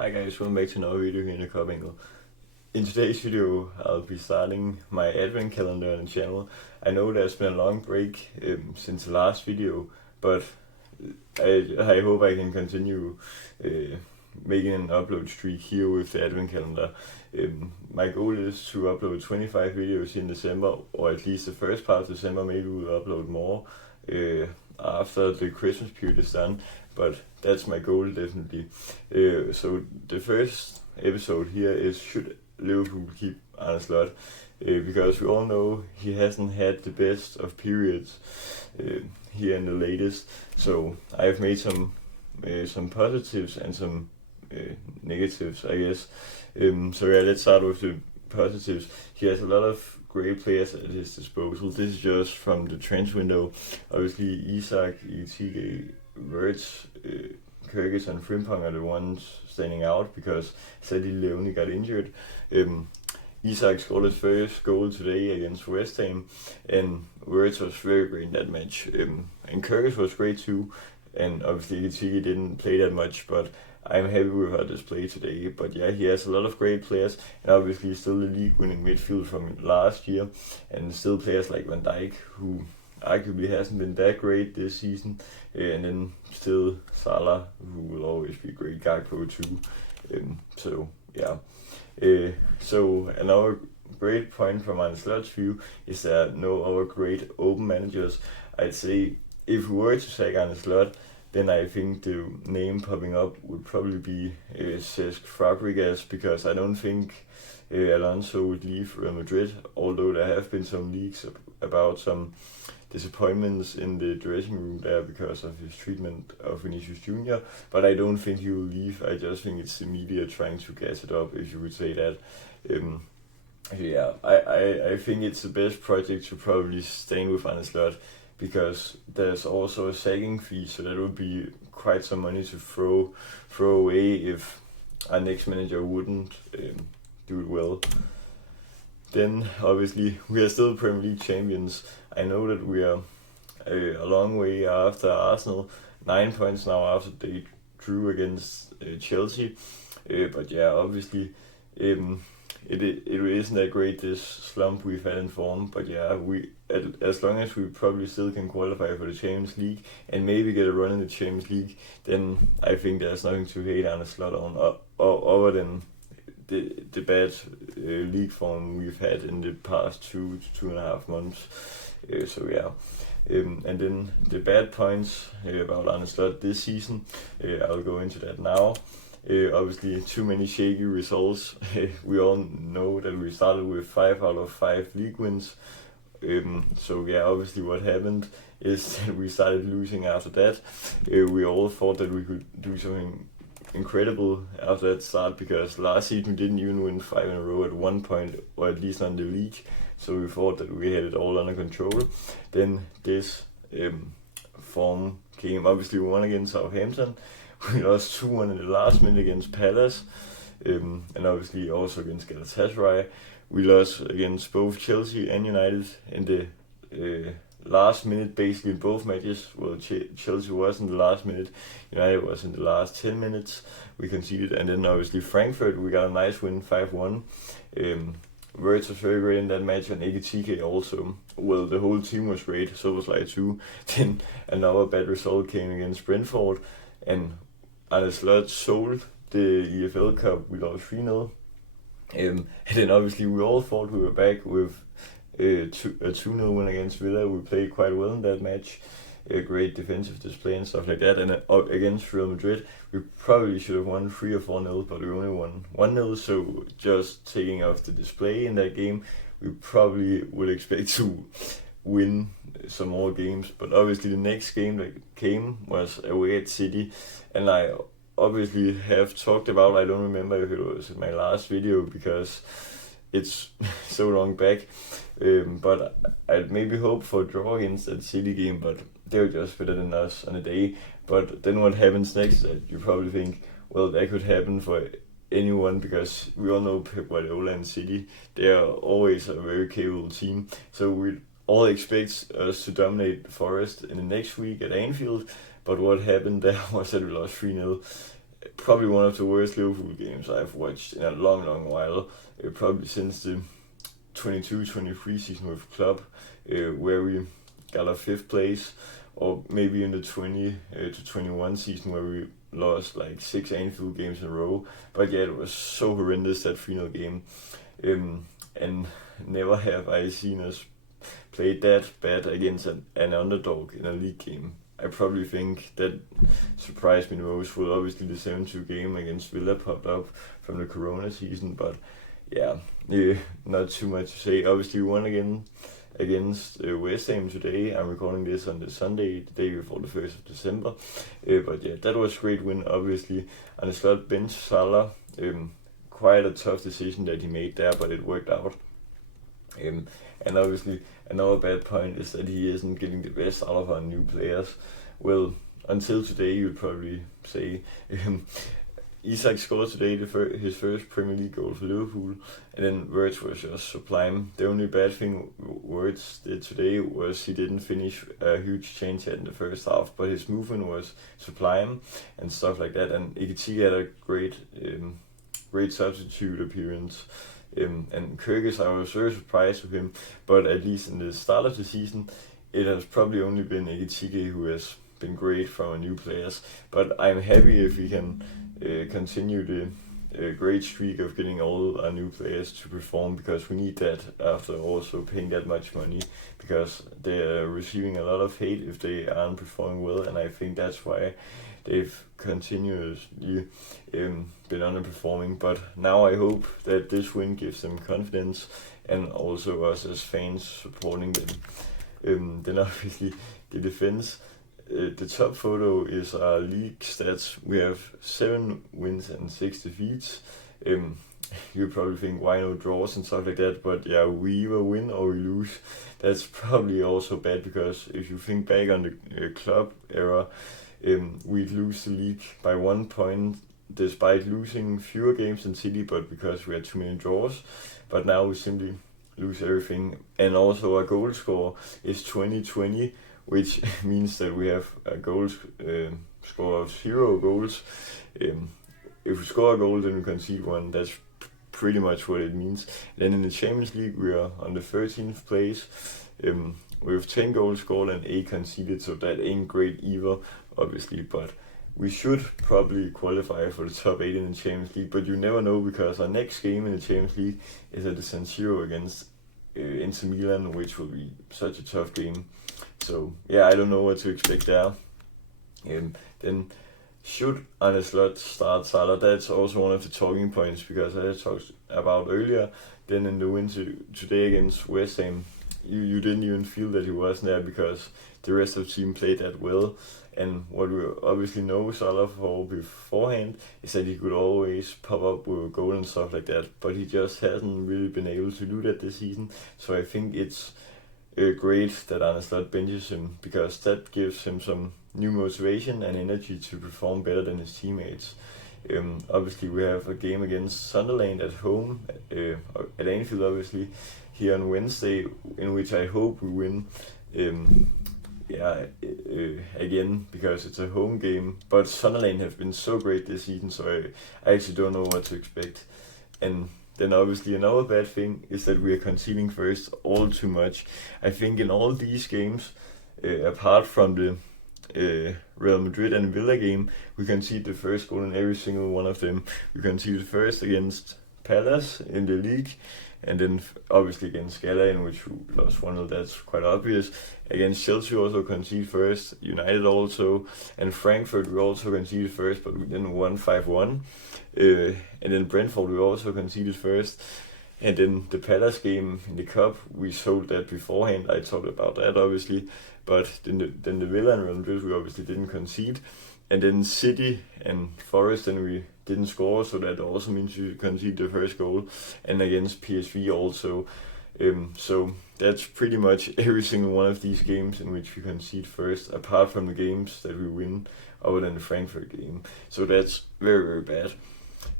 Hi guys, welcome back to another video here in the Cup Angle. In today's video, I'll be starting my advent calendar on the channel. I know there's been a long break since the last video, but I hope I can continue making an upload streak here with the advent calendar. My goal is to upload 25 videos in December, or at least the first part of December. Maybe we'll upload more after the Christmas period is done, but that's my goal definitely. So the first episode here is, should Liverpool keep Arne Slot? Because we all know he hasn't had the best of periods here in the latest. So I've made some positives and some negatives, I guess. So yeah, let's start with the positives. He has a lot of great players at his disposal. This is just from the transfer window. Obviously, Isak, Tige, Wirtz, Kyrgyz and Frimpong are the ones standing out because sadly Leone got injured. Isak scored his first goal today against West Ham, and Wirtz was very great in that match. And Kyrgyz was great too, and obviously Tige didn't play that much, but I'm happy with her display today. But yeah, he has a lot of great players, and obviously still the league-winning midfield from last year, and still players like Van Dijk, who arguably hasn't been that great this season, and then still Salah, who will always be great, Gakpo too. So yeah. So another great point from Arne Slot's view is that no other great open managers. I'd say if we were to take Arne Slot, then I think the name popping up would probably be Cesc Fabregas, because I don't think Alonso would leave Real Madrid, although there have been some leaks about some disappointments in the dressing room there because of his treatment of Vinicius Jr., but I don't think he will leave. I just think it's the media trying to gas it up, if you would say that. Yeah, I think it's the best project to probably stay with Arne Slot, because there's also a sagging fee, so that would be quite some money to throw away if our next manager wouldn't do it well. Then obviously we are still Premier League champions. I know that we are a long way after Arsenal, 9 points now after they drew against Chelsea. But yeah, obviously it isn't that great, this slump we've had in form. But yeah, as long as we probably still can qualify for the Champions League and maybe get a run in the Champions League, then I think there's nothing to hate Arne Slot on other than the bad league form we've had in the past 2.5 months. So yeah, and then the bad points about Arne Slot this season, I'll go into that now. Obviously too many shaky results. We all know that we started with 5 out of 5 league wins. So yeah, obviously what happened is that we started losing after that. We all thought that we could do something incredible after that start, because last season we didn't even win 5 in a row at one point, or at least not in the league, so we thought that we had it all under control. Then this form came. Obviously we won against Southampton, we lost 2-1 in the last minute against Palace, and obviously also against Galatasaray. We lost against both Chelsea and United in the last minute, basically in both matches. Well, Chelsea was in the last minute, United was in the last 10 minutes. We conceded, and then obviously Frankfurt, we got a nice win, 5-1. Wirtz was very great in that match, and Tige also. Well, the whole team was great, so was like too. Then another bad result came against Brentford, and Arne Slot sold the EFL Cup. We lost 3-0. And then obviously we all thought we were back with a 2-0 win against Villa. We played quite well in that match, a great defensive display and stuff like that. And against Real Madrid, we probably should have won 3 or 4-0, but we only won 1-0. So just taking off the display in that game, we probably would expect to win some more games. But obviously the next game that came was away at City, and I obviously have talked about, I don't remember if it was in my last video because it's so long back, but I'd maybe hope for a draw against that City game, but they were just better than us on the day. But then what happens next, that you probably think, well, that could happen for anyone, because we all know Pep Guardiola and City, they are always a very capable team. So we all expect us to dominate Forest in the next week at Anfield, but what happened there was that we lost 3-0. probably one of the worst Liverpool games I've watched in a long while, probably since the 22-23 season with Klopp, where we got a 5th place, or maybe in the 20 to 21 season where we lost like 6 Anfield games in a row. But yeah, it was so horrendous, that 3-0 game, and never have I seen us play that bad against an underdog in a league game. I probably think that surprised me the most was obviously the 7-2 game against Villa popped up from the Corona season, but yeah, not too much to say. Obviously we won again against West Ham today. I'm recording this on the Sunday, the day before the 1st of December. But yeah, that was a great win, obviously. Arne Slot bench Salah, quite a tough decision that he made there, but it worked out. And obviously another bad point is that he isn't getting the best out of our new players. Well, until today you'd probably say. Isak scored today his first Premier League goal for Liverpool, and then Wirtz was just sublime. The only bad thing Wirtz did today was he didn't finish a huge change in the first half, but his movement was sublime and stuff like that. And Ekitike had a great substitute appearance. And Kyrgyz, I was very surprised with him, but at least in the start of the season, it has probably only been Ekitike who has been great from our new players. But I'm happy if we can continue the great streak of getting all our new players to perform, because we need that after also paying that much money, because they are receiving a lot of hate if they aren't performing well, and I think that's why they've continuously been underperforming. But now I hope that this win gives them confidence, and also us as fans supporting them. Then obviously the defense. The top photo is our league stats. We have 7 wins and 6 defeats. You probably think, why no draws and stuff like that, but yeah, we either win or we lose. That's probably also bad, because if you think back on the club era, we'd lose the league by 1 point despite losing fewer games than City, but because we had too many draws. But now we simply lose everything. And also our goal score is 20-20, which means that we have a goal score of 0 goals. If we score a goal, then we concede 1. That's pretty much what it means. Then in the Champions League, we are on the 13th place. We have 10 goals scored and 8 conceded, so that ain't great either, obviously. But we should probably qualify for the top 8 in the Champions League, but you never know, because our next game in the Champions League is at the San Siro against Inter Milan, which will be such a tough game. So yeah, I don't know what to expect there. Then should Arne Slot start Salah? That's also one of the talking points, because as I talked about earlier, then in the win today against West Ham, you didn't even feel that he wasn't there, because the rest of the team played that well. And what we obviously know Salah for beforehand is that he could always pop up with a goal and stuff like that, but he just hasn't really been able to do that this season. So I think it's great that Arne Slot benches him, because that gives him some new motivation and energy to perform better than his teammates. Obviously we have a game against Sunderland at home, at Anfield obviously, here on Wednesday, in which I hope we win. Again, because it's a home game, but Sunderland have been so great this season, so I actually don't know what to expect. And then obviously another bad thing is that we are conceding first all too much. I think in all these games, apart from the Real Madrid and Villa game, we concede the first goal in every single one of them. We conceded first against Palace in the league, and then obviously against Gala, in which we lost 1-0, that's quite obvious. Against Chelsea we also conceded first, United also, and Frankfurt we also conceded first, but we then won 5-1. And then Brentford we also conceded first. And then the Palace game in the Cup, we sold that beforehand, I talked about that obviously, but then the Villa and Real Madrid we obviously didn't concede. And then City and Forest, and we didn't score, so that also means we conceded the first goal. And against PSV also. So that's pretty much every single one of these games in which we concede first, apart from the games that we win, other than the Frankfurt game. So that's very, very bad.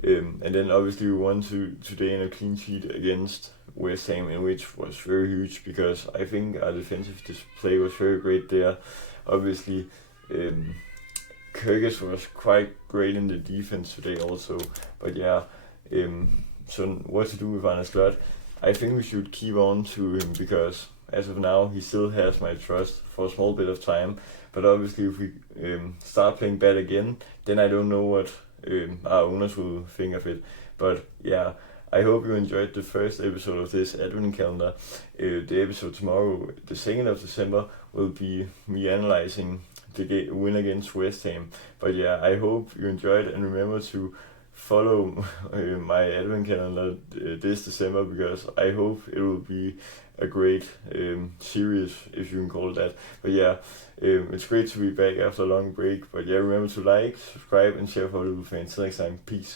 And then obviously we won today in a clean sheet against West Ham, in which was very huge, because I think our defensive display was very great there. Obviously, Kyrgios was quite great in the defense today also. But yeah, so what to do with Arne Slot? I think we should keep on to him because as of now he still has my trust for a small bit of time. But obviously if we start playing bad again, then I don't know what our owners will think of it. But yeah, I hope you enjoyed the first episode of this advent calendar. The episode tomorrow, the 2nd of December, will be me analyzing the win against West Ham. But yeah, I hope you enjoyed, and remember to follow my advent calendar this December, because I hope it will be a great series, if you can call it that. But yeah, it's great to be back after a long break. But yeah, remember to like, subscribe, and share for Liverpool fans. Till next time, peace.